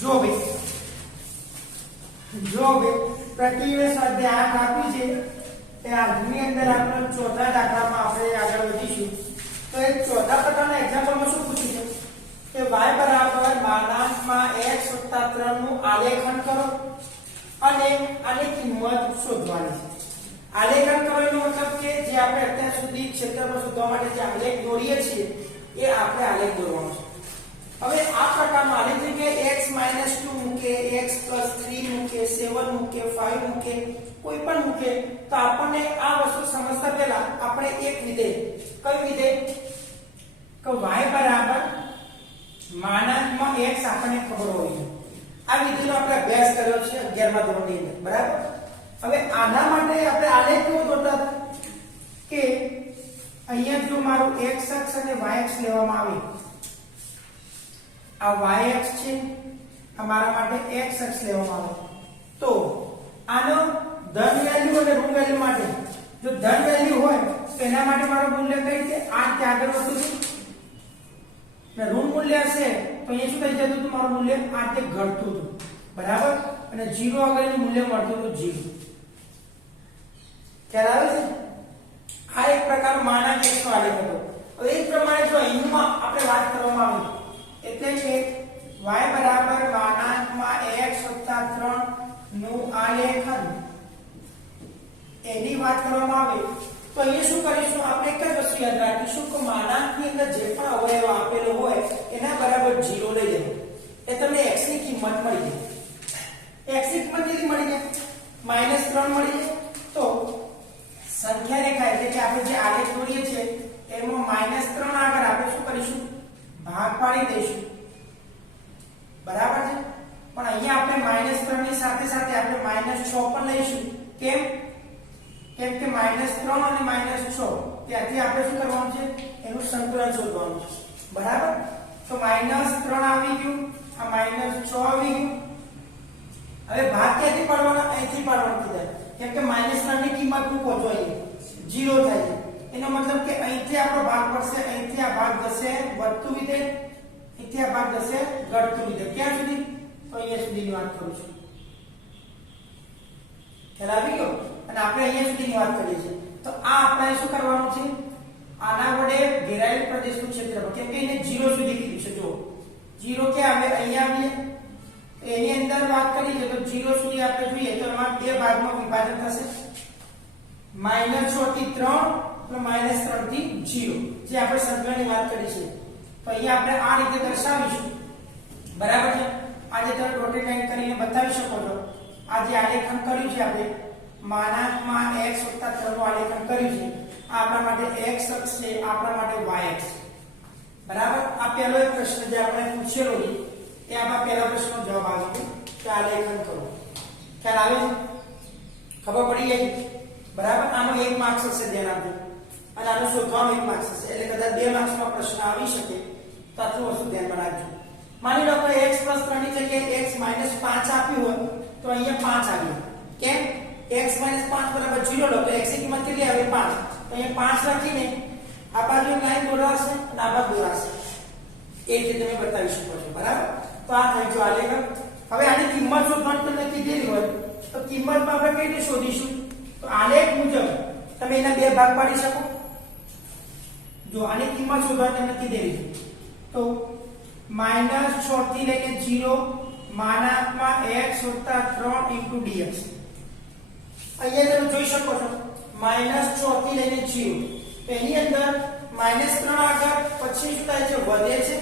જો ભાઈ પ્રતિવેશ સ્વાધ્યાય 8 આપી છે એ આજની અંદર આપણે ચોથા દાખલામાં આપણે આગળ વધીશું. તો એ ચોથા પ્રકારના એક્ઝામ્પલમાં શું પૂછ્યું છે કે y માનાંકમાં x + 3 નું આલેખન કરો અને આની કિંમત શોધવાની છે. આલેખન કરો એનો મતલબ કે જે આપણે અત્યાર સુધી ક્ષેત્રફળ શોધવા માટે જે આલેખ દોરીએ છીએ એ આપણે આલેખ દોરવાનો છે. હવે આ પ્રકારનો આલેખ છે કે x - 2 મૂકે, x + 3 મૂકે, 7 મૂકે, 5 મૂકે, કોઈ પણ મૂકે તો આપણને આ વસ્તુ સમજતા પહેલા આપણે એક વિધેય, કયું વિધેય કે y માનાંકમાં x આપણને ખબર હોવી જોઈએ. આ વિધેયનો આપણે અભ્યાસ કર્યો છે 11મા ધોરણની અંદર, બરાબર. હવે આના માટે આપણે આલેખ કેવો દોરતા કે અહીંયા જો મારું x અક્ષ અને y અક્ષ લેવામાં આવે, આ y અક્ષ છે, અમારા માટે x અક્ષ લેવામાં આવે તો આનો ધન વેલ્યુ અને ઋણ વેલ્યુ માટે જો ધન વેલ્યુ હોય તો એના માટે મારું મૂલ્ય કઈ રીતે આ ત્યાં આગળ વધતું હતું ને ઋણ મૂલ્ય હશે તો અહીંયા શું થઈ જતું હતું, મારું મૂલ્ય આ તે ઘટતું હતું, બરાબર. અને 0 આગળનું મૂલ્ય મળતું હતું 0. ખ્યાલ આવે છે? આ એક પ્રકારનો માનાંક x નો આલેખ હતો. હવે એ પ્રમાણે જો અહીંમાં આપણે વાત કરવામાં આવી એટલે કે y માનાંકમાં x + 3 નું આલેખન એની વાત કરવામાં આવે તો અહીંયા શું કરીશું, આપણે એક જ વસ્તુ યાદ રાખીશું કે માનાંકની અંદર જે પણ અવયવ આપેલો હોય એના બરાબર 0 લઈ લેવું. એ તમને x ની કિંમત મળી જાય. x ની કિંમત કેટલી મળી જાય? -3 મળી જાય. તો સંખ્યા રેખા એટલે કે આપણે જે આલેખ દોરીએ છીએ એમાં -3 આગળ આપણે શું કરીશું, ભાગ પાડી દઈશું, બરાબર છે. પણ અહીંયા આપણે -3 ની સાથે સાથે આપણે -6 પણ લઈશું. કેમ કે -3 અને -6 ત્યાંથી આપણે શું કરવાનું છે, એનું સંતુલન શોધવાનું છે, બરાબર. તો -3 આવી ગયું, આ -6 આવી ગયું. હવે ભાગ ક્યાંથી પાડવાનો? અહીંથી પાડવાનો કીધા. કેમ કે -3 ની કિંમત મૂકો તો અહીં 0 થાય. એનો મતલબ કે અહીંથી આપણો ભાગ પડશે, અહીંથી આ ભાગ જશે વધતું વિધેય, અહીંથી આ ભાગ જશે ઘટતું વિધેય. ક્યાં સુધી? તો અહીંયા સુધીની વાત કરું છું. ખ્યાલ આવી ગયો? અને આપણે અહીંયા સુધીની વાત કરીએ છીએ. તો આ આપણે શું કરવાનું છે, આના વડે ઘેરાયેલ પ્રદેશનું ક્ષેત્રફળ, કેમ કે એને 0 સુધી કીધું છે. જો 0 કે આવે અહીંયા આવીએ એની અંદર વાત કરી છે તો 0 સુધી આપણે જોઈએ તો એમાં બે ભાગમાં વિભાજન થશે. -6 થી 3 અને -3 થી 0 જે આપણે સંખ્યાની વાત કરી છે. તો અહીંયા આપણે આ રીતે દર્શાવીશું, બરાબર છે. આજે તમે ડોટેડ લાઈન કરીને બતાવી શકો છો. આ જે આલેખન કર્યું છે આપણે માનાંકમાં x + 3 નું આલેખન કર્યું છે. આ આપણા માટે x અક્ષ છે, આપણા માટે y અક્ષ, બરાબર. આ પહેલો એક પ્રશ્ન જે આપણે પૂછેલો છે એ આમાં પહેલા પ્રશ્નનો જવાબ આવ્યો કે આલેખન કરો. ખ્યાલ આવે છે? ખબર પડી ગઈ, બરાબર. આનો 1 માર્ક્સ હશે, ધ્યાન આપજો. અને આનો શોધવાનો 1 માર્ક્સ હશે, એટલે કદાચ 2 માર્ક્સમાં પ્રશ્ન આવી શકે તો આટલું વસ્તુ ધ્યાનમાં રાખજો. માની લો કે x + 3 ની જગ્યાએ x - 5 આપ્યું હોય તો અહીંયા 5 આવ્યું. કેમ? x - 5 બરાબર 0 લો તો x ની કિંમત કેટલી આવે? 5. તો અહીંયા 5 રાખીને આ બાજુ લાઈન દોરાશે અને આ બાજુ દોરાશે. એ રીતે તમે બતાવી શકો છો, બરાબર. તો આ થઈ ગયો આલેખન. હવે આની કિંમત શોધવાની તમને કીધેલી હોય તો કિંમતમાં આપણે કઈ રીતે શોધીશું? તો આલેખ મુજબ તમે એના બે ભાગ પાડી શકો. જો આની કિંમત શોધવાની તમને કીધેલી તો -6 થી લઈને 0 માનાંકમાં x + 3 * dx. અહીંયા તમે જોઈ શકો છો -6 થી લઈને 0 તો એની અંદર -3 આગળ પછી શું થાય છે, વધે છે.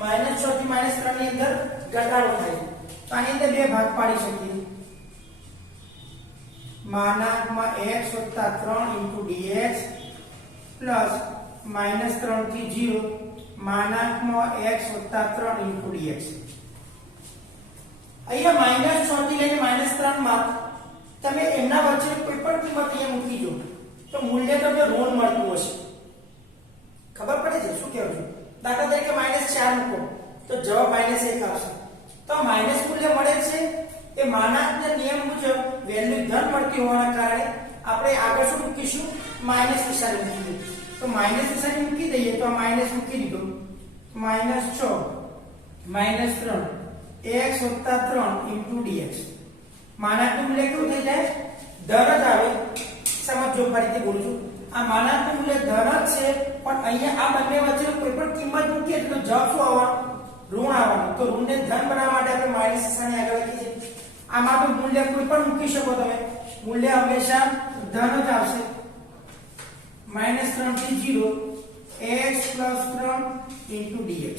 -6 થી -3 ની અંદર ઘટાડો થાય છે. તો આની અંદર બે ભાગ પાડી શકીએ. માનાંકમાં x + 3 * dx પ્લસ -3 થી 0 માનાંકમાં x + 3 * dx. અહીંયા -6 થી લઈને -3 માં તમે એમના વચ્ચે કોઈ પણ કિંમત અહીંયા મૂકી દો તો મૂલ્ય તમને ઋણ મળતું હશે. ખબર પડે છે શું કહેવું છું? દાખલા તરીકે -4 મૂકો તો જવાબ -1 આવશે. તો માઈનસ મૂલ્ય મળે છે એ માનાંકના નિયમ મુજબ વેલ્યુ ધન મળતી હોવાના કારણે આપણે આગળ શું મૂકીશું? માઈનસ નિશાની મૂકી દઈએ. તો માઈનસ નિશાની મૂકી દઈએ તો આ માઈનસ મૂકી દીધો. -6 -3 x + 3 dx માનાંકનું મૂલ્ય કેવું થઈ જાય ધન જ આવે સમજો ફરીથી બોલું છું આ માનાંકનું મૂલ્ય ધન જ છે પણ અહીંયા આ બંને વચ્ચે કોઈ પણ કિંમત મૂકીએ તો જવાબ શું આવવાનો ઋણ આવવાનું તો ઋણને ધન બનાવવા માટે આપણે માઈનસ નિશાની આગળ લખી છે આમાં તો મૂલ્ય કોઈ પણ મૂકી શકો તમે મૂલ્ય હંમેશા ધન જ આવશે -3 થી 0 x + 3 dx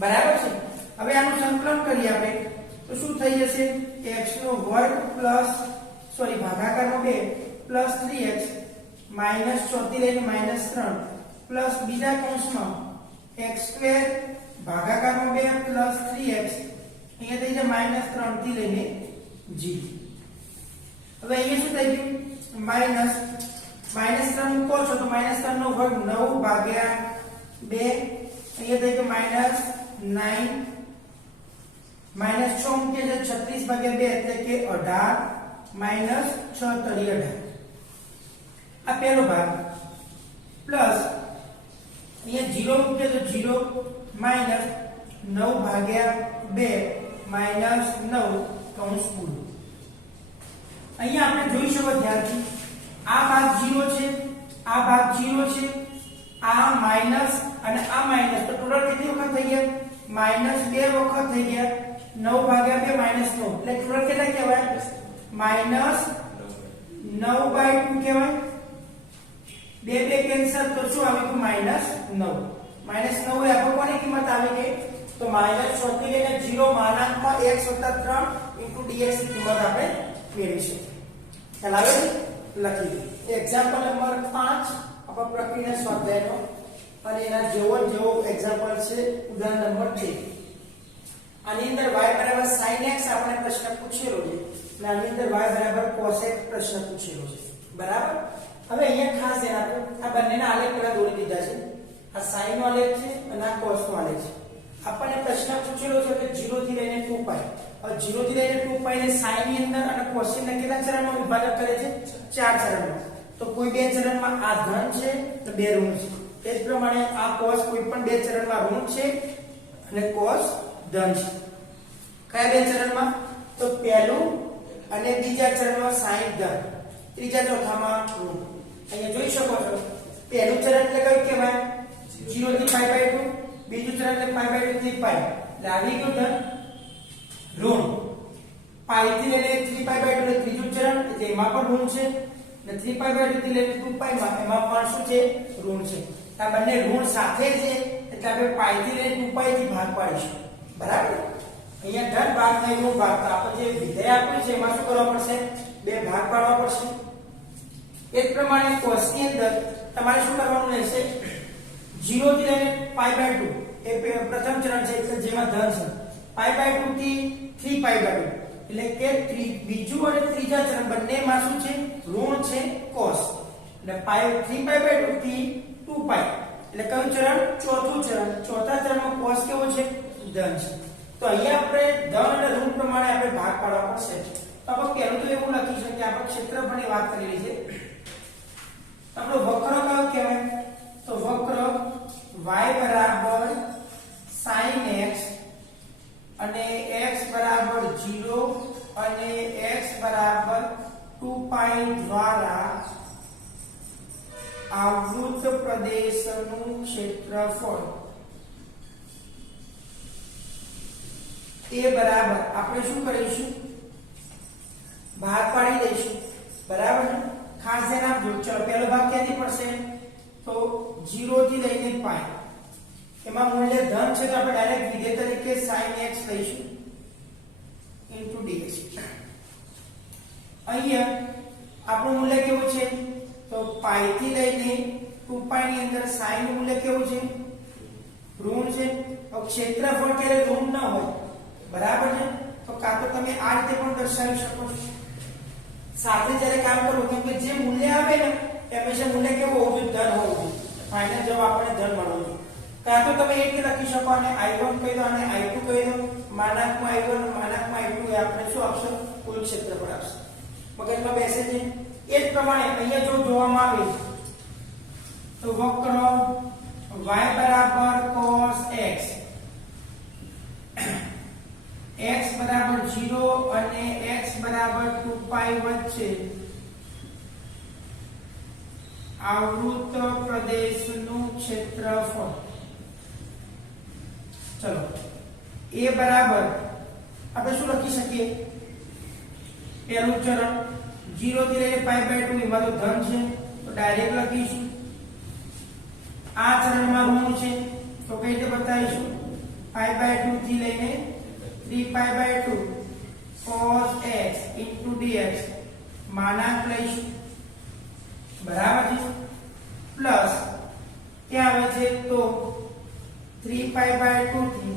બરાબર છે હવે આનું સંકલન કરીએ આપણે તો શું થઈ જશે x નો વર્ગ પ્લસ ભાગાકારમાં 2 + 3x -4 થી લઈને -3 પ્લસ બીજા કૌંસમાં x² ભાગાકારમાં 2 + 3x અહીંયા થઈ જાય -3 થી લઈને g હવે અહીંયા શું થઈ ગયું -3 મૂકો છો તો -3 નો વર્ગ 9 ભાગ્યા 2 અહીંયા થઈ ગયું -9 -6 મૂકીએ છે 36 ભાગ્યા 2 એટલે કે 18 -6 તરી 18 આ પહેલો ભાગ પ્લસ અહીંયા 0 મૂકીએ તો 0 -9 ભાગ્યા 2 -9 કૌંસ પૂરું અહીંયા આપણે જોઈ શકો ધ્યાનથી આ ભાગ 0 છે આ ભાગ 0 છે આ માઈનસ અને આ માઈનસ તો ટોટલ કેટલી વખત થઈ ગયા -2 વખત થઈ ગયા 9 ભાગ્યા 2 -9 એટલે ટોટલ કેટલા કહેવાય -9/2 કહેવાય 2 કેન્સલ તો શું આવે તો -9 -9 એ આપણો કોની કિંમત આવે કે તો -6 થી લઈને 0 માનાંકમાં x + 3 dx ની કિંમત આપણે મેળવીશું ખ્યાલ આવે લખી દે એક્ઝામ્પલ નંબર 5 આપણા પ્રક્રિયા સ્વાધ્યાયનો અને એના જેવો એક્ઝામ્પલ છે ઉદાહરણ નંબર 2 આની અંદર y = sin x આપણે પ્રશ્ન પૂછેલો છે અને આની અંદર y = cos x પ્રશ્ન પૂછેલો છે બરાબર હવે અહીંયા ખાસ ધ્યાન આપો આ બંનેના આલેખ પેલા દોરી દીધા છે આ sin નો આલેખ છે અને આ cos નો આલેખ છે આપણને પ્રશ્ન પૂછેલો છે કે 0 થી લઈને 2π હવે 0 થી લઈને 2π ને sin ની અંદર અને cos ને કેટલા ચરણમાં વિભાજન કરે છે 4 ચરણમાં તો કોઈ બે ચરણમાં આ ધન છે તો બે ઋણ છે એ જ પ્રમાણે આ cos કોઈ પણ બે ચરણમાં ઋણ છે અને cos ધન છે કયા બે ચરણમાં તો પહેલું અને બીજા ચરણમાં sin ધન ત્રીજા ચોથામાં ઋણ અહીંયા જોઈ શકો છો પહેલું ચરણ એટલે કયું કહેવાય 0 થી π/2 બીજું ચરણ એટલે π/2 થી π એટલે આવી ગયું ધન ઋણ π થી લઈને 3π/2 એટલે ત્રીજું ચરણ એટલે એમાં પણ ઋણ છે અને 3π/2 થી લઈને 2π માં એમાં પણ શું છે ઋણ છે આ બંને ઋણ સાથે છે એટલે આપણે π થી લઈને 2π થી ભાગ પાડીશું બરાબર અહીંયા ધન ભાગ ને ઋણ ભાગ તો આપણે જે વિધેય આપ્યું છે એમાં શું કરવા પડશે બે ભાગ પાડવા પડશે એ જ પ્રમાણે cos ની અંદર તમારે શું કરવાનું રહેશે 0 થી લઈને π/2 એ પ્રથમ ચરણ છે એટલે જેમાં ધન છે π/2 થી 3π/2 એટલે કે બીજું અને ત્રીજા ચરણ બંનેમાં શું છે ઋણ છે cos એટલે 3π/2 થી 2π એટલે કયું ચરણ ચોથું ચરણ ચોથા ચરણમાં cos કેવો છે ધન છે તો અહીંયા આપણે ધન અને ઋણ પ્રમાણે આપણે ભાગ પાડવા પડશે તો આપણે પહેલું તો એવું લખી શકીએ કે આપણે ક્ષેત્રફળની વાત કરેલી છે આપણો વક્ર કયો કહેવાય તો વક્ર y = sin x અને x = 0 અને x = 2π દ્વારા આવૃત પ્રદેશનું ક્ષેત્રફળ એ બરાબર આપણે શું કરીશું ભાગ પાડી દઈશું બરાબર ખાસ ધ્યાન આપજો ચલો પહેલો ભાગ ક્યાંથી પડશે તો 0 થી લઈને π એમાં મૂલ્ય ધન છે તો આપણે ડાયરેક્ટ વિધેય તરીકે sin x લઈશું dx અહીંયા આપણું મૂલ્ય કેવું છે તો π થી લઈને 2π ની અંદર sin નું મૂલ્ય કેવું છે ઋણ છે તો ક્ષેત્રફળ ક્યારે ઋણ ન હોય બરાબર છે તો કાં તો તમે આ રીતે પણ દર્શાવી શકો છો સાથે જ્યારે કામ કરો કેમ કે જે મૂલ્ય આવે ને એ હંમેશા મૂલ્ય કેવું હોવું જોઈએ ધન હોવું જોઈએ ફાઇનલ જવાબ આપણે ધન મળવો જોઈએ કાં તો તમે એ રીતે લખી શકો અને i1 કહી દો અને i2 કહી દો માનાંકમાં i1 માનાંકમાં i2 એ આપણે શું આપશે કુલ ક્ષેત્રફળ આપશે મગજમાં બેસે છે એ જ પ્રમાણે અહીંયા જો જોવામાં આવે તો વક્ર y = cos x બરાબર 0 અને x બરાબર 2π વચ્ચે આવૃત પ્રદેશનું ક્ષેત્રફળ. ચલો a બરાબર આપણે શું લખી શકીએ? પહેલું ચરણ 0 થી લઈને π/2 એમાં તો ધન છે તો ડાયરેક્ટ લખીશું. આ ચરણમાં ઋણ છે તો કઈ રીતે બતાવીશું? π/2 થી લઈને 3π/2 cos x dx માનાંક લઈશું. બરાબર છે. પ્લસ ક્યાં આવે છે તો 3π/2 થી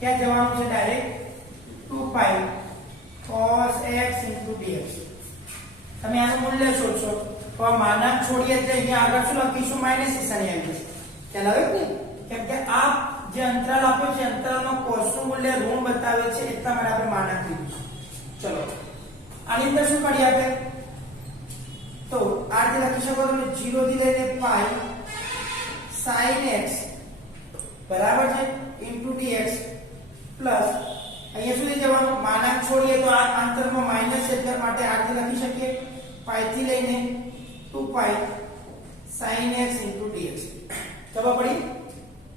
ક્યાં જવાનું છે? Direct 2π cos x dx. તમે આનું મૂલ્ય શોધશો તો આ માનાંક છોડીએ એટલે અહીંયા આગળ શું લખીશું? માઈનસ નિશાની આવી જશે. ખ્યાલ આવે ને? કેમ કે આ જે અંતરાલ આપ્યો છે અંતરાલમાં cos નું મૂલ્ય ઋણ બતાવે છે એટલા માટે આપણે માનાંક લીધું છે. ચલો આની અંદર શું કરીએ આપણે? તો આ રીતે લખી શકો તમે 0 થી લઈને π sin x બરાબર છે dx પ્લસ અહીંયા સુધી જવાનું માનાંક છોડીએ તો આ અંતરમાં માઈનસ છે એટલે માટે આ રીતે લખી શકીએ π થી લઈને 2π sin x dx. ખબર પડી?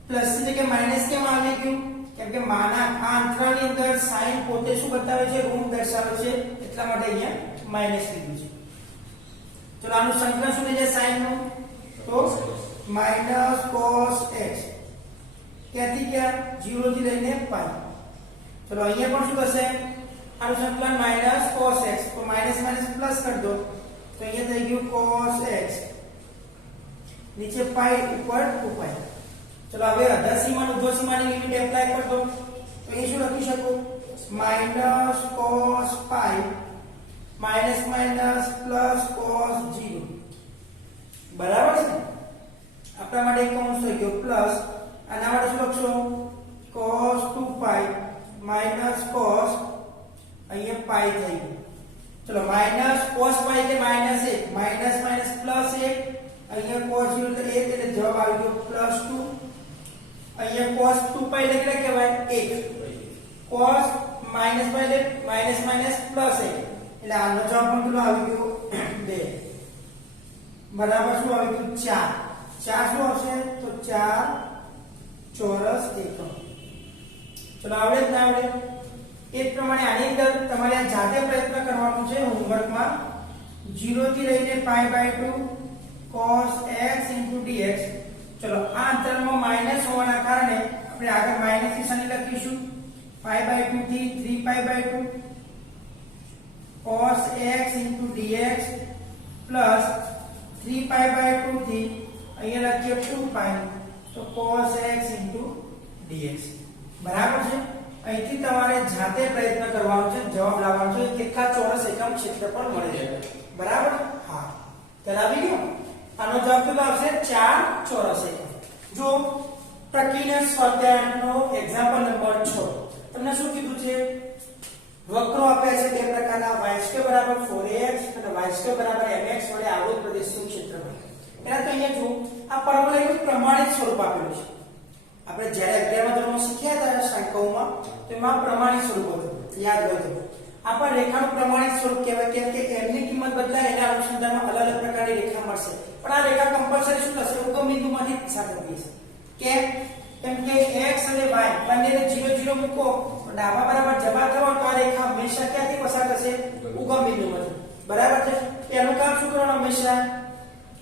પ્લસ થી કે માઈનસ કેમ આવી ગયું? કેમ કે માનાંક આ અંતરાલની અંદર sin પોતે શું બતાવે છે? ઋણ દર્શાવે છે એટલા માટે અહીંયા માઈનસ લીધું છે. ચલો આનું સંકલન શું થઈ જાય sin નું? તો માઈનસ cos x ક્યાંથી ક્યાં? 0 થી લઈને π. ચલો અહીંયા પણ શું થશે? આનું સંકલન માઈનસ cos x તો માઈનસ માઈનસ પ્લસ કરી દો તો અહીંયા થઈ ગયું cos x નીચે π ઉપર 2π. ચલો હવે અધર સીમા ઉર્ધ્વ સીમાની લિમિટ એપ્લાય કરી દો તો એ શું લખી શકું? Minus cos π minus minus plus cos 0 બરાબર છે. આપણા માટે એક કૌંસ થઈ ગયો પ્લસ આના માટે શું લખશો? cos 2π માઈનસ cos અહીંયા π થઈ ગયું. ચલો માઈનસ cos π એટલે માઈનસ 1 માઈનસ માઈનસ પ્લસ 1 અહીંયા cos 0 એટલે 1 એટલે જવાબ આવી ગયો પ્લસ 2. અહીંયા cos 2π એટલે કેટલા કહેવાય? 1. cos માઈનસ π એટલે માઈનસ માઈનસ પ્લસ 1 એટલે આનો જવાબ પણ કેટલો આવી ગયો? 2 બરાબર શું આવી ગયું? 4. 4 શું આવશે? તો 4 ચોરસ એકમ. ચલો આવડે જ ના આવડે? એ જ પ્રમાણે આની અંદર તમારે આ જાતે પ્રયત્ન કરવાનો છે હોમવર્કમાં. 0 થી લઈને π/2 cos x dx. ચલો આ અંતરાલમાં માઈનસ હોવાના કારણે આપણે આગળ માઈનસ નિશાની લખીશું. π/2 થી 3π/2 cos x dx પ્લસ 3π/2 થી અહીંયા લખીએ 2π તો cos x dx. બરાબર છે. અહીંથી તમારે જાતે પ્રયત્ન કરવાનો છે, જવાબ લાવવાનો છે કેટલા ચોરસ એકમ ક્ષેત્રફળ મળે છે. બરાબર? હા. ત્યારે આવી ગયો. આનો જવાબ કેટલો આવશે? 4 ચોરસ એકમ. જો પ્રકીર્ણન સ્વાધ્યાયનો એક્ઝામ્પલ નંબર 6 તમને શું કીધું છે? વક્રો આપ્યા છે બે પ્રકારના y² બરાબર 4ax અને y² બરાબર mx વડે આવૃત પ્રદેશનું ક્ષેત્રફળ. એના તો અહીંયા જો આ પરવલયનું પ્રમાણિત સ્વરૂપ આપેલું છે. આપણે જ્યારે 11મા ધોરણમાં શીખ્યા હતા સંખ્યાઓમાં તો એમાં પ્રમાણિત સ્વરૂપ હતું, યાદ હોય તો. આ પણ રેખાનું પ્રમાણિત સ્વરૂપ કહેવાય કેમ કે m ની કિંમત બદલાય એના અનુસંધાનમાં અલગ અલગ પ્રકારની રેખા મળશે. પણ આ રેખા કમ્પલસરી શું થશે? ઉગમ બિંદુમાંથી પસાર થતી હશે. કેમ કે x અને y બંનેને 0 0 મૂકો તો ડાબા બરાબર જમા થવા તો આ રેખા હંમેશા ક્યાંથી પસાર થશે? ઉગમ બિંદુમાંથી. બરાબર છે. એનું કામ શું કરવાનું? હંમેશા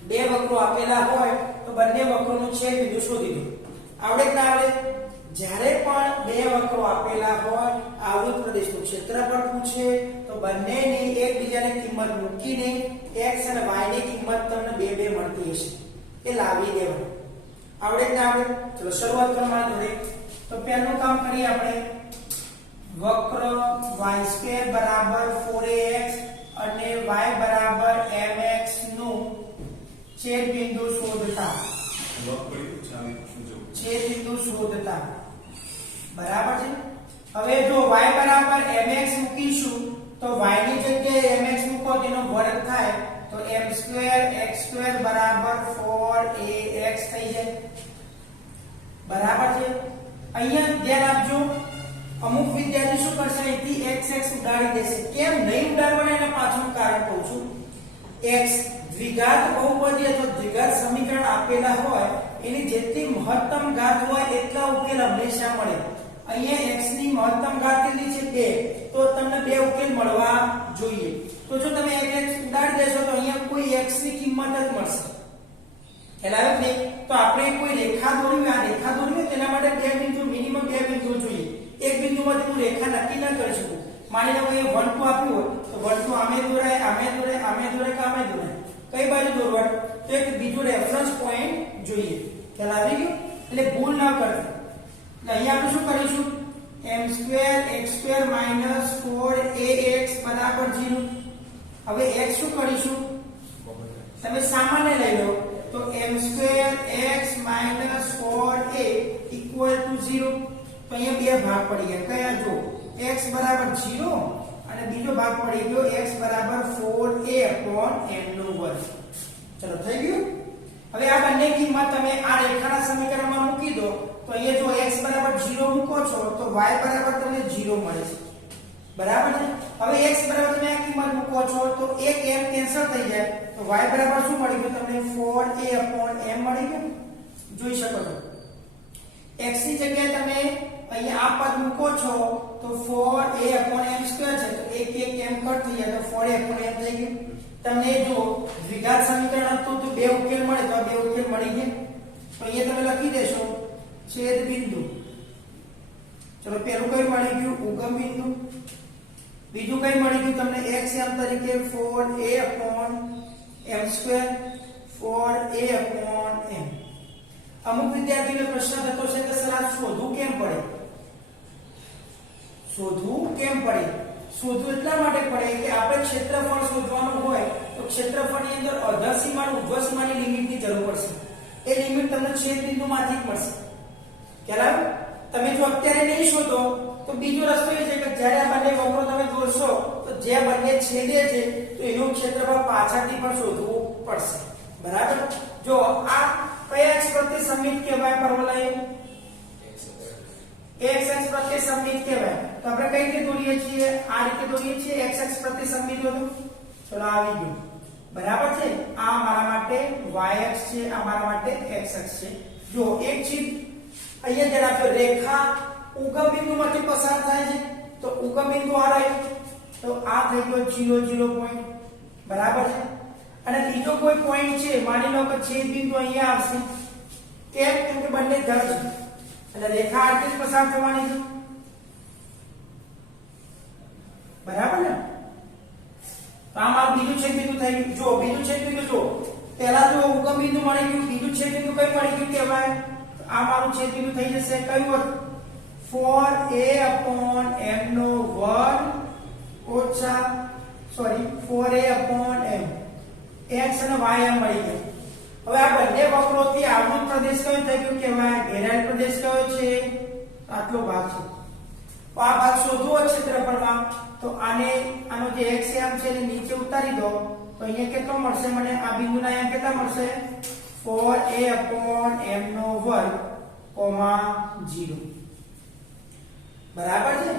બે વક્રો આપેલા હોય તો બંને વક્રોનું છેદ બિંદુ શોધી દો. આવડે કે ના આવડે? જ્યારે પણ બે વક્રો આપેલા હોય આવૃત પ્રદેશનું ક્ષેત્રફળ પૂછે તો બંનેની એકબીજાની કિંમત મૂકીને x અને y ની કિંમત તમને બે બે મળતી હશે એ લાવી દેવાનું. આવડે કે ના આવડે? ચલો શરૂઆત કરવાના જોડે. તો પહેલું કામ કરીએ આપણે. વક્ર y² બરાબર 4ax અને y બરાબર mx નું છેદ બિંદુ શોધતા. છેદ બિંદુ શોધતા. બરાબર છે. હવે જો y બરાબર mx મૂકીશું તો y ની જગ્યાએ mx મૂકો તેનો વર્ગ થાય તો m² x² બરાબર 4ax થઈ જાય. બરાબર છે. અહીંયા ધ્યાન આપજો અમુક વિદ્યાર્થી શું કરશે અહીંથી ઉડાડી દેશે. કેમ નહીં ઉડાડવાના એના પાછળનું કારણ કહું છું. x દ્વિઘાત બહુપદી અથવા દ્વિઘાત સમીકરણ આપેલા હોય એની જેટલી મહત્તમ ઘાત હોય એટલા ઉકેલ હંમેશા મળે. અહીંયા x ની મહત્તમ ઘાત કેટલી છે 2, તો તમને 2 ઉકેલ મળવા જોઈએ. તો જો તમે x ઉડાડી દેશો તો અહીંયા કોઈ x ની કિંમત જ મળશે. ખ્યાલ આવ્યો ને? તો આપણે કોઈ રેખા દોરવી, આ રેખા દોરવી તેના માટે 2 બિંદુ, મિનિમમ 2 બિંદુ જોઈએ. એક બિંદુમાંથી હું રેખા નક્કી ન કરી શકું. માની લો કે 1 2 આપ્યું હોય તો 1 2 આમે દોરાય, આમે દોરાય, આમે દોરાય કે આમે દોરાય. કઈ બાજુ દોરવાનું? તો એક બીજો રેફરન્સ પોઈન્ટ જોઈએ. ખ્યાલ આવી ગયો? એટલે ભૂલ ન કરતા. એટલે અહીંયા આપણે શું કરીશું? m2x2 4ax બરાબર 0. હવે x શું કરીશું? તમે સામાન્ય લઈ લો તો m2x 4a equal to 0. તો અહીંયા બે ભાગ પડી ગયા. કયા? જો x બરાબર 0 અને બીજો ભાગ પડી ગયો x બરાબર 4a/n². ચલો થઈ ગયું. હવે આ બંને કિંમત તમે આ રેખાના સમીકરણમાં મૂકી દો તો અહીંયા જો x બરાબર 0 મૂકો છો તો y બરાબર તમને 0 મળે છે. બરાબર છે? હવે x બરાબર તમે આ કિંમત મૂકો છો તો એક m કેન્સલ થઈ જાય તો y બરાબર શું મળી ગયું તમને? 4a/m મળી ગયું. જોઈ શકો છો x ની જગ્યાએ તમે અહીંયા આ પદ મૂકો છો તો 4a/m² છે તો એક m કટ થઈ જાય તો 4a/m થઈ ગયું. તમને જો દ્વિઘાત સમીકરણ હતું તો બે ઉકેલ મળે તો આ બે ઉકેલ મળી ગયા. તો અહીંયા તમે લખી દેશો છેદ બિંદુ. ચલો પહેલું કઈ મળી ગયું? ઉગમ બિંદુ. બીજું કઈ મળી ગયું તમને? xm તરીકે 4a/m², 4a/m. અમુક વિદ્યાર્થીઓને પ્રશ્ન થતો છે કે સર આ શોધવું કેમ પડે? શોધવું કેમ પડે? શોધવું એટલા માટે પડે કે આપણે ક્ષેત્રફળ શોધવાનું હોય તો ક્ષેત્રફળની અંદર અર્ધસીમા અને ઉર્ધ્વસીમાની લિમિટની જરૂર પડશે. એ લિમિટ તમને છેદ બિંદુમાંથી જ મળશે. ખ્યાલ આવ્યો? તમે જો અત્યારે નહીં શોધો તો બીજો રસ્તો એ છે કે જ્યારે આ બંને વક્રો તમે દોરશો તો જે બંને છેદે છે તો એનું ક્ષેત્રફળ પાછળથી પણ શોધવું પડશે. બરાબર? જો આ કયા x પ્રત્યે સમમિત કહેવાય? પરવલય x પ્રત્યે સમમિત કહેવાય. તો આપણે કઈ રીતે દોરીએ છીએ? આ રીતે દોરીએ છીએ. x પ્રત્યે સમમિત હતું. ચલો આવી ગયું. બરાબર છે? આ મારા માટે y છે, આ મારા માટે x છે. જો એક ચીજ અહીંયા જે રાખો રેખા ઉગમ બિંદુમાંથી પસાર થાય છે તો ઉગમ બિંદુ આ રહ્યું તો આ થઈ ગયો 0 0 પોઈન્ટ. બરાબર છે? અને બીજો કોઈ પોઈન્ટ છે માની લો કે છેદ બિંદુ અહીંયા આવશે. કેમ? કેમ કે બંને ધર છે એટલે રેખા આરથી પસાર થવાની છે. બરાબર ને? તો આ મારું બીજું છેદ બિંદુ થઈ ગયું. જો બીજું છેદ બિંદુ જો પહેલા જો ઉગમ બિંદુ મળી ગયું, બીજું છેદ બિંદુ કઈ મળી ગયું કહેવાય? આ મારું છેદ બિંદુ થઈ જશે કયું હતું? 4a/m² ઓછા 4a/m. x અને y એમ મળી ગયું. હવે આ બંને વક્રોથી આવૃત પ્રદેશ કયો થઈ ગયો કહેવાય? ઘેરાયેલ પ્રદેશ કયો છે? આટલો ભાગ છે. તો આ ભાગ શોધવો છે ક્ષેત્રફળમાં તો આનો જે x છે એને નીચે ઉતારી દો તો અહીંયા કેટલો મળશે મને? આ બિંદુના અહીંયા કેટલા મળશે? 4a/m², 0. બરાબર છે?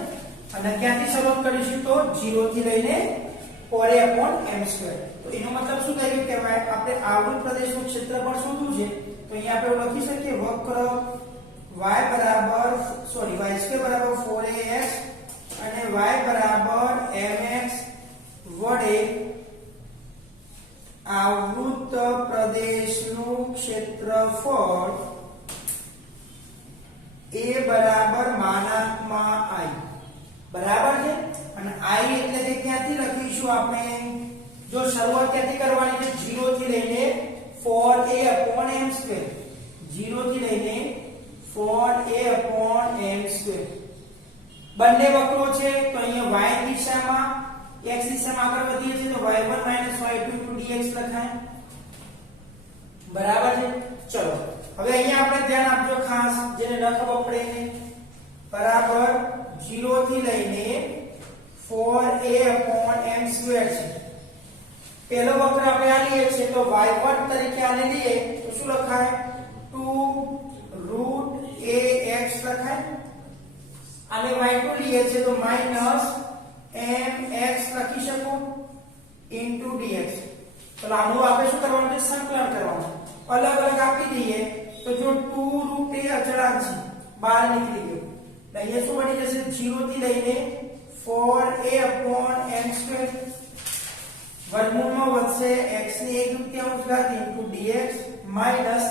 અને ક્યાંથી શરૂઆત કરીશું? તો 0 થી લઈને 4a/m². તો એનો મતલબ શું થઈ ગયું કહેવાય? આપણે આવૃત પ્રદેશનું ક્ષેત્રફળ શોધવું છે તો અહીંયા આપણે લખી શકીએ વક્ર y² બરાબર 4ax અને y બરાબર mx વડે આવૃત પ્રદેશનું ક્ષેત્રફળ a બરાબર -i. બરાબર છે? અને i એટલે કે ક્યાંથી લખીશું આપણે? જો શરૂઆત ક્યાંથી કરવાની છે? 0 થી લઈને 4a/m². 0 થી લઈને 4a/m². બંને વક્રો છે તો અહીંયા y દિશામાં x દિશામાં આગળ વધીએ છીએ તો y1 y2 dx લખાય. બરાબર છે? ચલો હવે અહીંયા આપણે ધ્યાન આપજો ખાસ જેને ન ખબર પડે એને. બરાબર 0 થી લઈને 4a/m² છે. પહેલો વક્ર આપણે આ લઈએ છીએ તો y1 તરીકે આને લઈએ તો શું લખાય? 2√ax લખાય. આને y2 લઈએ છીએ તો -x mx લખી શકો into dx. ચલો આનું આપણે શું કરવાનું છે, સંકલન કરવાનું. અલગ અલગ આપી દઈએ તો જો 2 √a અચળાંક છે બહાર નીકળી ગયો. અહીંયા શું બની જશે, 0 થી લઈને 4a/m² વર્ગમૂળમાં વધશે x ની 1/3 ઘાત into dx માઈનસ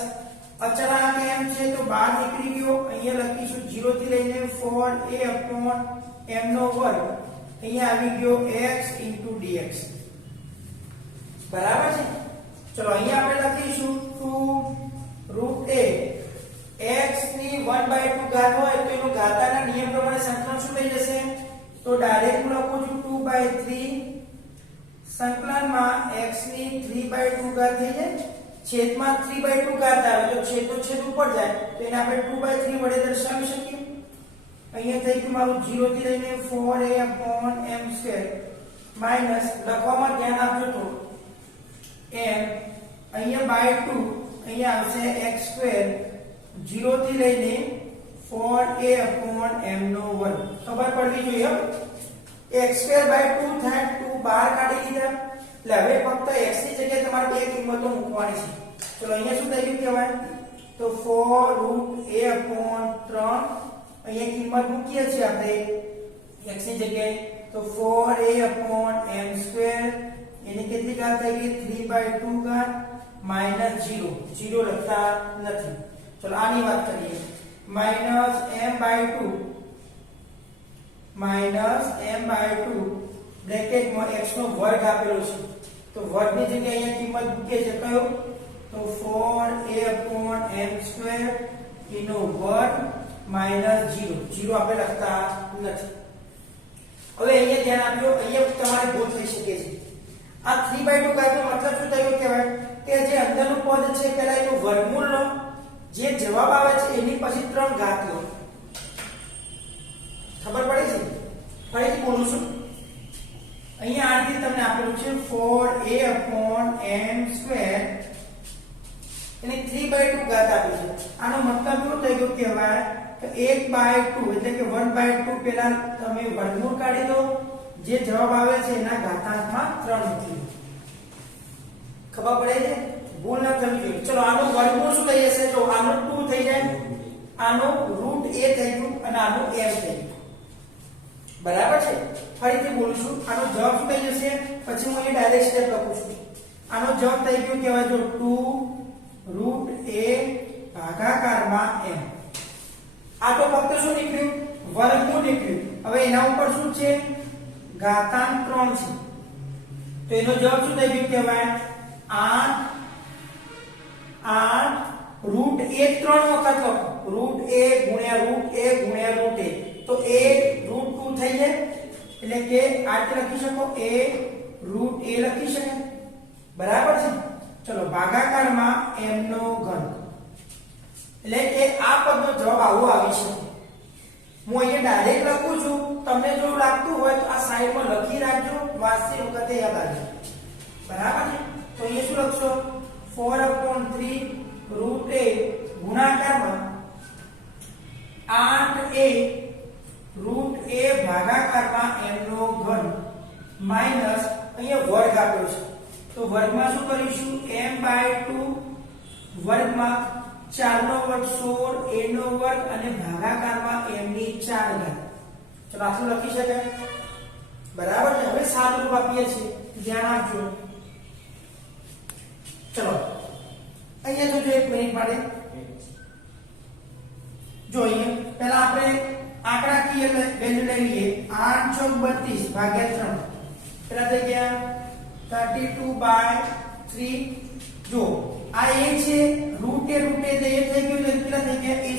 અચળાંક m છે તો બહાર નીકળી ગયો. અહીંયા લખીશું 0 થી લઈને 4a/m². અહીંયા આવી ગયો x into dx. બરાબર છે. ચલો અહીંયા આપણે લખીશું 2 √a x ની 1/2 ઘાત હોય તો એનો ઘાતાના નિયમ પ્રમાણે સંકલન શું થઈ જશે, તો ડાયરેક્ટ હું લખું છું 2/3 સંકલનમાં x ની 3/2 ઘાત થઈ જાય, છેદમાં 3/2 ઘાત આવે તો છેદ તો છેદ ઉપર જાય તો એને આપણે 2/3 વડે દર્શાવી શકીએ. અહીંયા થઈ ગયું મારું 0 થી લઈને 4a/m² માઈનસ લખવામાં ધ્યાન આપજો તો m અહીંયા બાય 2 અહીંયા આવશે x², 0 થી લઈને 4a/m². ખબર પડવી જોઈએ. x²/2 થાય, 2 બહાર કાઢી લીધા એટલે હવે ફક્ત x ની જગ્યાએ તમારે બે કિંમતો મૂકવાની છે. ચલો અહીંયા શું થઈ ગયું કહેવાય, તો 4√a/3 અહીંયા કિંમત મૂકીએ છીએ આપણે x ની જગ્યાએ તો 4a/m². એની કેટલી ઘાત થઈ ગઈ, 3/2 ઘાત માઈનસ 0 લખતા નથી. ચલો આની વાત કરીએ, -m/2 બ્રેકેટમાં x નો વર્ગ આપેલો છે તો વર્ગની જગ્યાએ અહીંયા કિંમત મૂકીએ છે કયો, તો 4a/m² એનો વર્ગ માઈનસ 0 આપણે લખતા નથી. હવે અહીંયા ધ્યાન આપજો, અહીંયા તમારે ભૂલ થઈ શકે છે. આ 3/2 ઘાતનો મતલબ શું થયો કહેવાય કે જે અંદરનું પદ છે પહેલા એનું વર્ગમૂળ લો, જે જવાબ આવે છે એની પછી 3 ઘાત લો. ખબર પડે છે? ફરીથી બોલું છું. અહીંયા આ રીતે તમને આપેલું છે 4a/m² એને 3/2 ઘાત આપી છે. આનો મતલબ શું થઈ ગયો કહેવાય કે 1/2 એટલે કે 1/2 પહેલા તમે વર્ગમૂળ કાઢી દો, જે જવાબ આવે છે એના ઘાતાંકમાં 3 મૂકી દો. ખબર પડે છે? ભૂલ ન કરવી જોઈએ. ચલો આનો વર્ગમૂળ શું થઈ જશે, તો આનો 2 થઈ જાય, આનો √a થઈ ગયું અને આનો m થઈ ગયું. બરાબર છે? ફરીથી બોલું છું. આનો જવાબ શું થઈ જશે, પછી હું અહીં ડાયરેક્ટ સ્ટેપ લખું છું. આનો જવાબ થઈ ગયો કહેવાય જો 2 √a ભાગાકારમાં m. આ તો ફક્ત શું નીકળ્યું, વર્ગમૂળ નીકળ્યું. હવે એના ઉપર શું છે, ઘાતાંક 3 છે તો એનો જવાબ શું થઈ ગયો કહેવાય 8 √a 3 વખત લખો, √a ગુણ્યા √a તો a √2 થઈ જાય એટલે કે આ લખી શકો a √a લખી શકે. બરાબર છે? ચલો ભાગાકારમાં m નો ઘન એટલે કે આ પદનો જવાબ આવો આવી શકે. હું અહીંયા ડાયરેક્ટ લખું છું, તમને જો લાગતું હોય તો આ સાઈડમાં લખી રાખજો, વાંચતી વખતે યાદ આવશે. બરાબર છે? તો અહીંયા શું લખશો, 4/3 √a ગુણાકારમાં 8a √a ભાગાકારમાં m નો ઘન માઈનસ અહીંયા વર્ગ આપ્યો છે તો વર્ગમાં શું કરીશું, m/2 વર્ગમાં 4 નો વર્ગ 16 a નો વર્ગ અને ભાગાકારમાં m ની 4 ઘાત. ચલો આ શું લખી શકાય? બરાબર છે? હવે સાદું રૂપ આપીએ છીએ, ધ્યાન આપજો. ચલો અહીંયા જોજો, એક મિનિટ માટે જો અહીંયા પહેલા આપણે આંકડાકીય વેલ્યુ લઈ લઈએ. 8 × 32 ભાગ્યા 3 પેલા થઈ ગયા 32/3. જો આ a છે, √a એટલે a થઈ ગયું એટલે કેટલા થઈ ગયા a²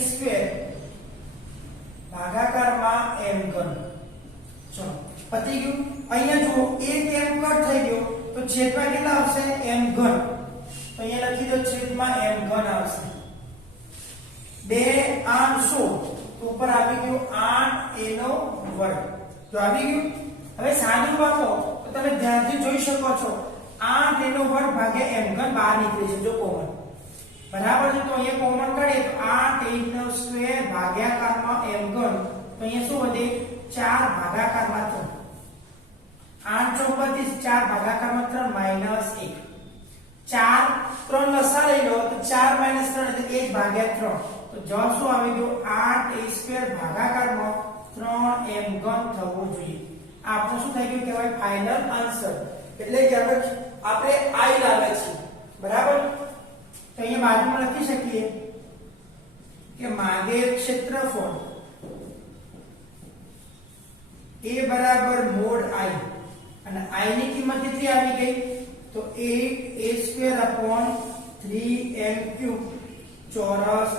ભાગાકારમાં m ઘન. ચલો પતી ગયું. અહીંયા જુઓ એક m કટ થઈ ગયો તો છેદમાં કેટલા આવશે, m ઘન. તો અહીંયા લખી દો છેદમાં m ઘન આવશે. 2 8 16 તો ઉપર આવી ગયું 8a નો વર્ગ. જો આવી ગયું. હવે સાદું વાપરો તો તમે ધ્યાનથી જોઈ શકો છો 8a નો વર્ગ ભાગ્યા m ઘન બહાર નીકળી છે જો કોમન. બરાબર છે? તો અહીંયા કોમન કાઢીએ તો 8a² ભાગાકારમાં m ઘન. તો અહીંયા શું વધે 4 ભાગાકારમાં 3. -1 4 3 લસા લઈ લો તો 4 - 3 એટલે 1/3 તો જવાબ શું આવી ગયો 8a² ભાગાકારમાં 3m ઘન થવો જોઈએ આ આપણું શું થઈ ગયું કહેવાય ફાઇનલ આન્સર એટલે કે આપણે i લાવે છે બરાબર તો અહીંયા બાજુમાં લખી શકીએ કે માંગેલ ક્ષેત્રફળ a બરાબર mod i અને i ની કિંમત કેટલી આવી ગઈ તો 8a²/3m³ ચોરસ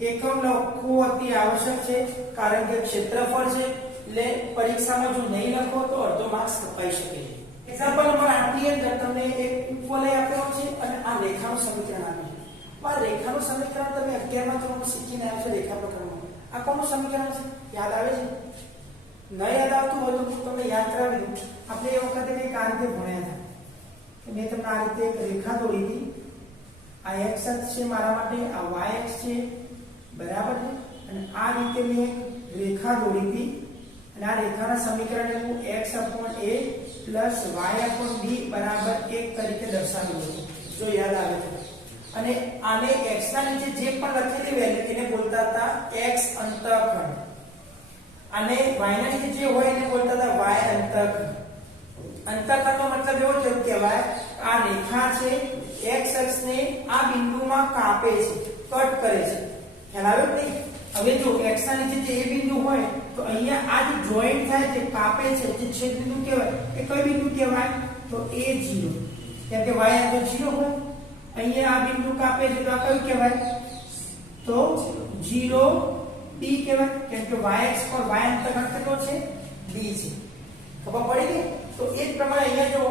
એકમ લખવું અતિ આવશ્યક છે કારણ કે ક્ષેત્રફળ છે એટલે પરીક્ષામાં જો નહીં લખો તો અડધો માર્ક્સ કપાઈ શકે છે એક્ઝામ્પલ નંબર 8 ની અંદર તમને એક ઉપવલય આપેલો છે અને આ રેખાનું સમીકરણ આપ્યું છે આ રેખાનું સમીકરણ તમે 11મા ધોરણમાં શીખીને આવ્યા છો રેખા પ્રકરણમાં આ કોનું સમીકરણ છે યાદ આવે છે ન યાદ આવતું હોય તો તમને યાદ કરાવી દઉં આપણે એ વખતે કંઈક આ રીતે ભણ્યા હતા મેં તમને આ રીતે એક રેખા દોરી હતી આ x અક્ષ છે મારા માટે આ y અક્ષ છે બરાબર છે અને આ રીતે મેં એક રેખા દોરી હતી અને આ રેખાના સમીકરણને હું x/a + y/b બરાબર 1 તરીકે દર્શાવ્યું હતું જો યાદ આવે તો અને આને x ના નીચે જે પણ લખેલી વેલ્યુ એને બોલતા હતા x અંતઃખંડ અને y ના નીચે જે હોય એને બોલતા હતા y અંતઃખંડ અંતઃખંડનો મતલબ એવો થયો કહેવાય આ રેખા છે x અક્ષને આ બિંદુમાં કાપે છે કટ કરે છે ખ્યાલ આવ્યો ને હવે જો x ના નીચે જે a બિંદુ હોય તો અહીંયા આ જે જોઈન્ટ થાય છે કાપે છે જે છેદ બિંદુ કહેવાય એ કઈ બિંદુ કહેવાય તો a0 કેમ કે y અંતર 0 હોય અહીંયા આ બિંદુ કાપે છે તો આ કયું કહેવાય તો 0b કહેવાય કેમ કે y અક્ષ પર y અંતઃખંડ કેટલો છે b છે ખબર પડી ગઈ તો એ જ પ્રમાણે અહીંયા જો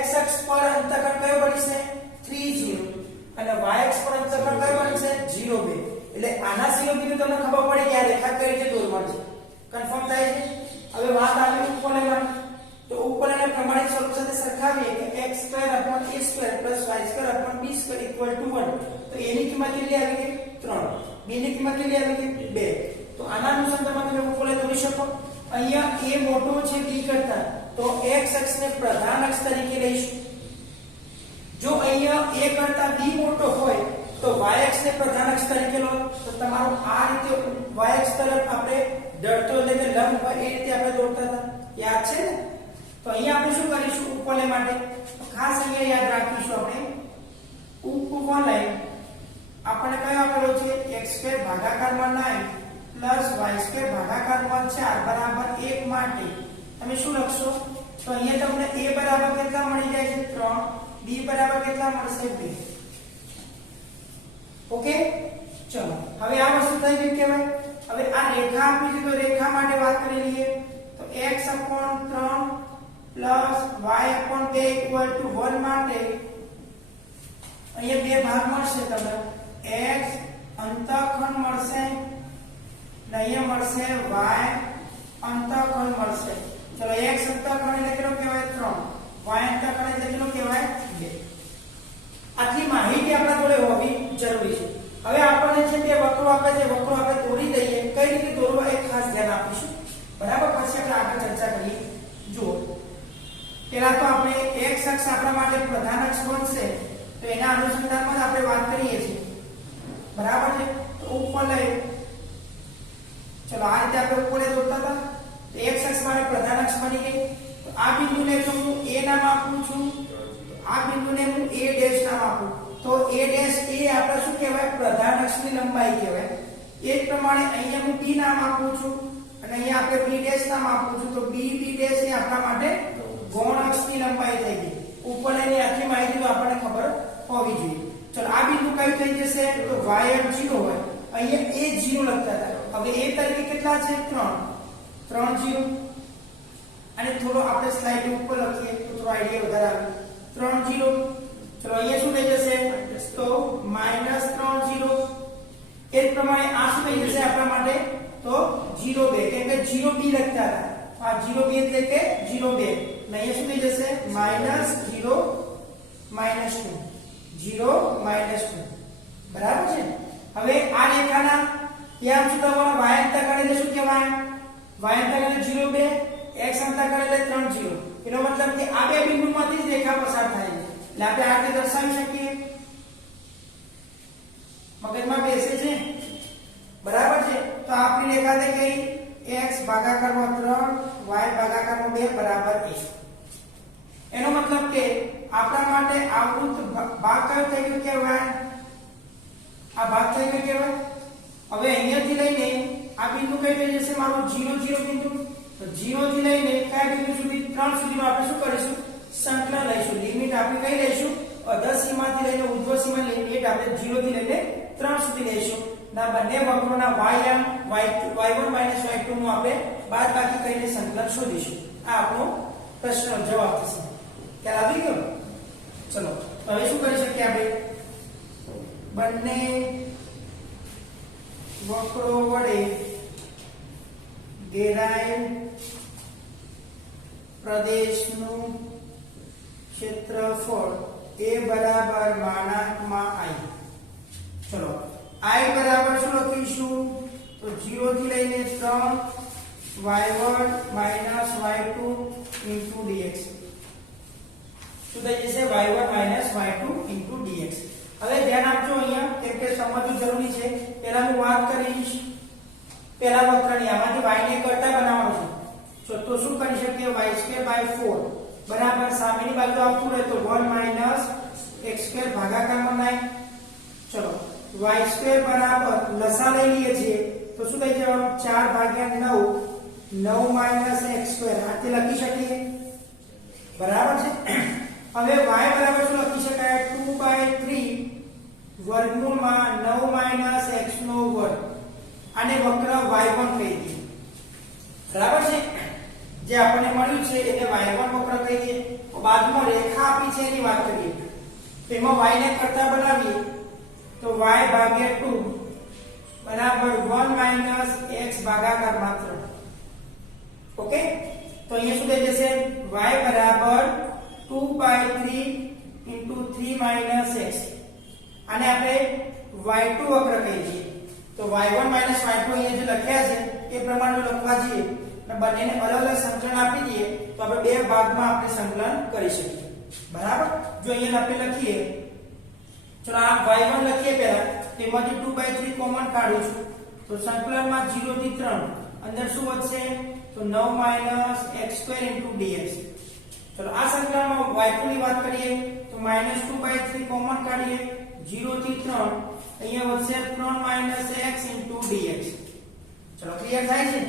x અક્ષ પર અંતઃખંડ કયો બનશે 3 0 અને y અક્ષ પર અંતઃખંડ કયો બનશે 0 2 એટલે આના શિરોબિંદુ તમને ખબર પડે કે આ રેખા કઈ રીતે દોરવાની છે કન્ફર્મ થાય છે હવે વાત આવી ઉપવલયમાં તો ઉપવલયના પ્રમાણિત સ્વરૂપ સાથે સરખાવીએ કે x² + a² + y² + b² = 1 તો a ની કિંમત કેટલી આવી ગઈ 3 b ની કિંમત કેટલી આવી ગઈ 2 તો આના અનુસંધાનમાં તમે ઉપવલય દોરી શકો અહીંયા a મોટો છે b કરતા તો x અક્ષને પ્રધાન અક્ષ તરીકે લઈશું જો અહીંયા a કરતા b મોટો હોય તો y અક્ષને પ્રધાન અક્ષ તરીકે લો તો તમારો આ રીતે y અક્ષ તરફ આપણે ડળતો એટલે કે લંબ હોય એ રીતે આપણે દોરતા હતા યાદ છે ને તો અહીંયા આપણે શું કરીશું ઉપવલય માટે ખાસ અહીંયા યાદ રાખીશું આપણે ઉપવલય આપણે કયો આપેલો છે x² ભાગાકારમાં 9 + y² ભાગાકારમાં 4 બરાબર 1 માટે તમે શું લખશો તો અહીંયા તમને a બરાબર કેટલા મળી જાય છે 3 b બરાબર કેટલા મળશે 2 ઓકે ચલો હવે આ વસ્તુ થઈ ગઈ કહેવાય હવે આ રેખા આપી છે તો રેખા માટે વાત કરી લઈએ તો x/3 + y/2 = 1 માટે અહીંયા બે ભાગ મળશે તમને x અંતઃખંડ મળશે અને અહીંયા મળશે y અંતઃખંડ મળશે ચલો x અંતઃખંડ એટલે કેટલો કહેવાય 3 y અંતઃખંડ એટલે કેટલો કહેવાય 2 આટલી માહિતી આપણા જોડે હોવી જરૂરી છે હવે આપણને છે બે વક્રો આપે છે વક્રો આપણે દોરી દઈએ કઈ રીતે દોરવા એ ખાસ ધ્યાન આપીશું બરાબર પછી આપણે આગળ ચર્ચા કરીએ જુઓ પહેલા તો આપણે x અક્ષ આપણા માટે પ્રધાન અક્ષ બનશે તો એના અનુસંધાનમાં આપણે વાત કરીએ છીએ બરાબર છે તો ઉપવલય ચલો આ રીતે આપણે ઉપવલય દોરતા હતા તો x અક્ષ માટે પ્રધાન અક્ષ બની ગઈ તો આ બિંદુને તો હું a નામ આપું છું આ બિંદુને હું a' નામ આપું તો a' એ આપણે શું કહેવાય પ્રધાન અક્ષની લંબાઈ કહેવાય એ જ પ્રમાણે અહીંયા હું b નામ આપું છું અને અહીંયા આપણે b' નામ આપું છું તો b b' એ આપણા માટે ગૌણ અક્ષની લંબાઈ થઈ ગઈ ઉપવલયની આખી માહિતી તો આપણને ખબર હોવી જોઈએ ચલો આ બિંદુ કયું થઈ જશે તો y અક્ષ 0 હોય અહીંયા a 0 લખતા હતા હવે a તરીકે કેટલા છે 3 0 અને થોડો આપણે સ્લાઇડ ઉપર લખીએ તો થોડો આઈડિયા વધારે આવે 3 0 ચલો અહીંયા શું થઈ જશે તો -3 0 એ જ પ્રમાણે આ શું થઈ જશે આપણા માટે તો 0 2 કેમ કે 0 b લખતા હતા આ 0 b એટલે કે 0 2 અને અહીંયા શું થઈ જશે -0 -2 બરાબર છે હવે આ રેખાના યામ શું તમારો y અંતઃખંડ એટલે શું કહેવાય y અંતઃખંડ 0 2 x અંતઃખંડ કરતા કરે એટલે 3 0 એનો મતલબ કે આ બે બિંદુમાંથી જ રેખા પસાર થાય છે એટલે આપણે આ રીતે દર્શાવી શકીએ મગજમાં બેસે છે બરાબર છે તો આપણી રેખા તે કઈ x ભાગાકારમાં 3 y ભાગાકારમાં 2 બરાબર 1 એનો મતલબ કે આપણા માટે આવૃત્ત ભાગ કયો થઈ ગયો કહેવાય આ ભાગ થઈ ગયો કહેવાય હવે અહીંયાથી લઈને આ બિંદુ કઈ થઈ જશે મારું 0 0 બિંદુ તો 0 થી લઈને કયા બિંદુ સુધી 3 સુધીનો આપણે શું કરીશું સંકલન લઈશું લિમિટ આપણે કઈ લઈશું અધર સીમાથી લઈને ઉર્ધ્વ સીમા લિમિટ આપણે 0 થી લઈને 3 સુધી લઈશું ના બંને વક્રોના y1 y2 નું આપણે બાદબાકી કરીને સંકલન શોધીશું આ આપણો પ્રશ્નનો જવાબ થશે ખ્યાલ આવી ગયો ચલો તો હવે શું કરી શકીએ આપણે બંને વક્રો વડે ઘેરાયેલ પ્રદેશનું ક્ષેત્રફળ a બરાબર માનાંકમાં i ચલો i બરાબર શું લખીશું તો 0 થી લઈને 3 y1 y2 dx શું થઈ જશે y1 y2 dx હવે ધ્યાન આપજો અહીંયા કેમ કે સમજવું જરૂરી છે પહેલા હું વાત કરીશ પહેલા વક્રની આમાંથી y ને કરતા બનાવવાનો છે તો શું કરી શકીએ y2/4 બરાબર સામેની બાજુ આવતું રહે તો 1 - x2 ભાગાકારમાં 9 ચલો y2 બરાબર લસા લઈ લઈએ છીએ તો શું થઈ જવાનું 4/9 9 - x2 આ તે લખી શકીએ બરાબર છે હવે y બરાબર શું લખી શકાય 2/3 વર્ગમૂળમાં 9 - x નો વર્ગ આને વક્ર y1 કહી દઈએ બરાબર છે જે આપણને મળ્યું છે એને y1 વક્ર કહી દઈએ બાજુમાં રેખા આપી છે એની વાત કરીએ તેમાં y ને કરતા બનાવીએ તો y ભાગ્યા 2 બરાબર 1 - x ભાગાકાર માત્ર ઓકે તો અહીંયા શું થઈ જશે y બરાબર 2/3 * 3 - x આને આપણે y2 વક્ર કહી દઈએ તો y1 - y2 અહીંયા જે લખ્યા છે એ પ્રમાણે લખવા જઈએ અને બંનેને અલગ અલગ સંકલન આપી દઈએ તો આપણે બે ભાગમાં આપણે સંકલન કરી શકીએ બરાબર જો અહીંયા આપણે લખીએ ચલો આ y1 લખીએ પહેલા તેમાંથી 2/3 કોમન કાઢું છું તો સંકલનમાં 0 થી 3 અંદર શું વધશે તો 9 - x2 * dx ચલો આ સંકલનમાં y2 ની વાત કરીએ તો -2/3 કોમન કાઢીએ 0 થી 3 અહીંયા વધશે 3 - x * dx ચલો ક્લિયર થાય છે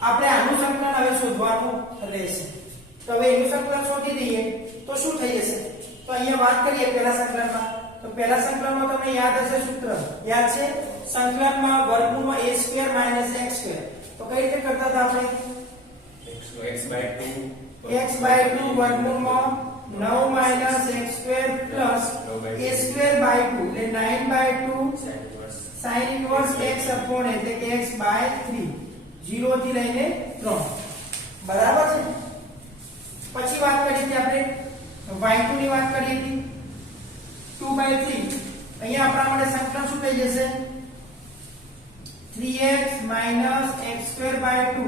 આપણે આનું સંકલન હવે શોધવાનું રહેશે તો હવે એનું સંકલન શોધી દઈએ તો શું થઈ જશે તો અહીંયા વાત કરીએ પહેલા સંકલનમાં તો પહેલા સંકલનમાં તમને યાદ હશે સૂત્ર યાદ છે સંકલનમાં વર્ગમૂળમાં a² - x² તો કઈ રીતે કરતા હતા આપણે x/2 વર્ગમૂળમાં 9 - x² a² / 2 એટલે 9/2 sin inverse x upon એટલે કે x/3 0 થી લઈને 3 બરાબર છે પછી વાત કરી હતી આપણે y2 ની વાત કરી હતી 2/3 અહીંયા આપણા માટે સંકલન શું થઈ જશે 3x - x²/2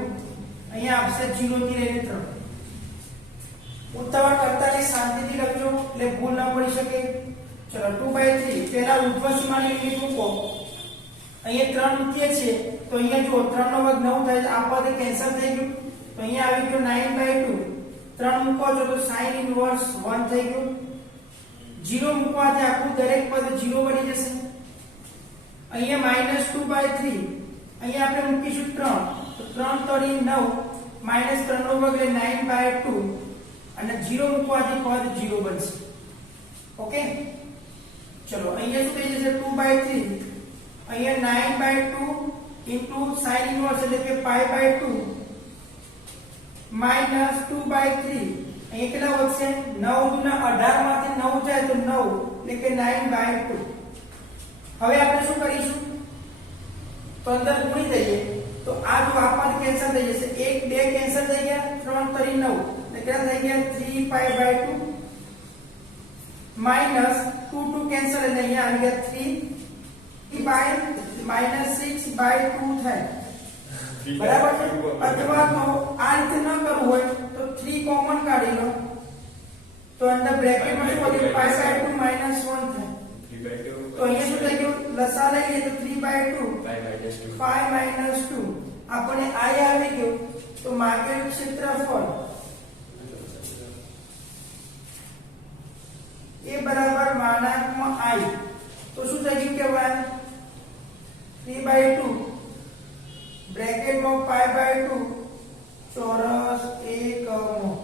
અહીંયા આવશે 0 થી લઈને 3 ઉતાવળ કરતા ને શાંતિથી લખજો એટલે ભૂલ ન પડી શકે ચલો 2/3 પહેલા ઉર્ધ્વ સીમાની લિમિટ મૂકો અહીંયા 3 મૂકીએ છીએ તો અહીંયા જો 3 નો વર્ગ 9 થાય આ પદ કેન્સલ થઈ ગયું તો અહીંયા આવી ગયો 9/2 3 મૂકો છો તો sin inverse 1 થઈ ગયું 0 મૂકવાથી આખું દરેક પદ 0 બની જશે અહીંયા -2/3 અહીંયા આપણે મૂકીશું 3 તો 3 તરી 9 -3 નો વર્ગ એટલે 9/2 અને 0 મૂકવાથી પદ 0 બનશે ઓકે ચલો અહીંયા શું થઈ જશે 2/3 અહીંયા 9/2 sin inverse એટલે કે pi/2 -2/3 અહીંયા કેટલા વધશે 9 * 18 માંથી 9 જાય તો 9 એટલે કે 9/2 હવે આપણે શું કરીશું તો અંદર ગુણી દઈએ તો આ જો આપવાથી કેન્સલ થઈ જશે 1 2 કેન્સલ થઈ ગયા 3 તરી 9 એટલે કેટલા થઈ ગયા 3 pi/2 -2 કેન્સલ એટલે અહીંયા આવી ગયા 3 -6/2 થાય બરાબર છે અથવા તો આ રીતે ન કરવું હોય તો તો અંદર બ્રેકેટમાં શું વધ્યું પાઈ બાય 2 માઈનસ 1 થાય 3/2 તો અહીંયા શું થઈ ગયું લસા લઈએ તો 3/2 5 માઈનસ 2 આપણે i આવી ગયું તો માગેલું ક્ષેત્રફળ એ બરાબર માનાંકમાં i તો શું થઈ ગયું કહેવાય 3/2 બ્રેકેટમાં પાઈ બાય 2 ચોરસ એકમો